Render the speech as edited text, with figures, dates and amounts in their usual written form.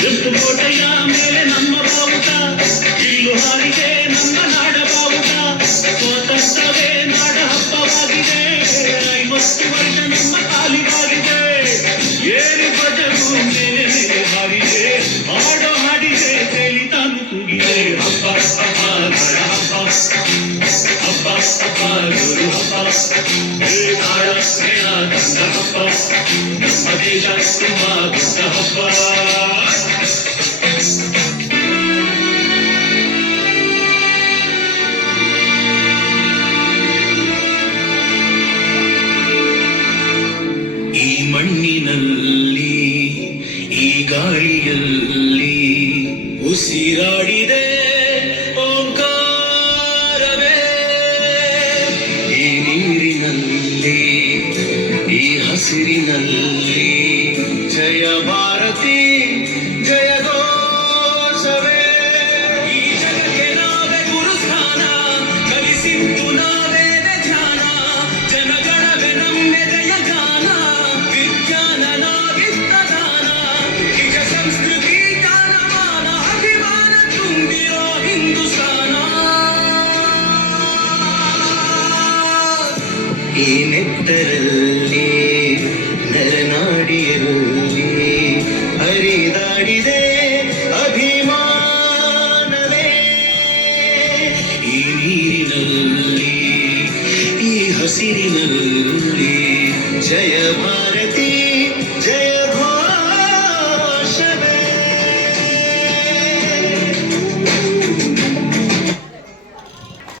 ಕೆಂಪು ಕೋಟೆಯ ಮೇಲೆ ನಮ್ಮ ಬಾವುಟ, ಇಲ್ಲು ಹಾರಿಗೆ ನಮ್ಮ ನಾಡ ಬಾವುಟ. ಸ್ವಾತಂತ್ರ್ಯವೇ ನಾಡ ಹಬ್ಬವಾಗಿದೆ, 50 ವರ್ಷ ನಮ್ಮ ಕಾಲಿಗಾಗಿದೆ. ಏರಿ ಧ್ವಜವು ಮೇಲೆ ಹಾರಿದೆ, ಹಾಡೋ ಹಾಡಿದೆ ತೇಲಿ ತಾನು ಕೂಗಿದೆ. ಹಬ್ಬ ಹಬ್ಬ ನಾಡ ಹಬ್ಬ, ಹಬ್ಬ ಹಬ್ಬ ಗುರು ಹಬ್ಬ, ನಾಡ ಸ್ನೇಹ ತಂದ ಹಬ್ಬ, ನಮ್ಮ ದೇಶ ತುಂಬಾ ದೊಡ್ಡ ಹಬ್ಬ. ಈ ಮಣ್ಣಿನಲ್ಲಿ ಈ ಗಾಳಿಯಲ್ಲಿ ಉಸಿರಾಡಿದೆ ಓಂಕಾರವೇ. ಈ ನೀರಿನಲ್ಲಿ ಈ ಹಸಿರಿನಲ್ಲಿ ಜಯ ಭಾರತಿ ಜಯ ಘೋಷವೇ. ಈ ಜಗಕ್ಕೆ ನಾವೇ ಗುರುಸ್ಥಾನ, ಕಲಿಸಿದ್ದು ನಾವೇನೆ ಧ್ಯಾನ. ಜನಗಣವೇ ನಮ್ಮೆದೆಯ ಗಾನ, ವಿಜ್ಞಾನ ನಾವಿತ್ತ ದಾನ. ನಿಜ ಸಂಸ್ಕೃತಿ ಜಾನಮಾನ, ಅಭಿಮಾನ ತುಂಬಿರೋ ಹಿಂದೂಸ್ತಾನ. ಈ ನೆತ್ತರಲ್ಲಿ ನರನಾಡಿಯಲ್ಲಿ ಹರಿದಾಡಿದೆ ಅಭಿಮಾನವೇ. ಈ ನೀರಿನಲ್ಲಿ ಈ ಹಸಿರಿನಲ್ಲಿ ಜಯ ಭಾರತಿ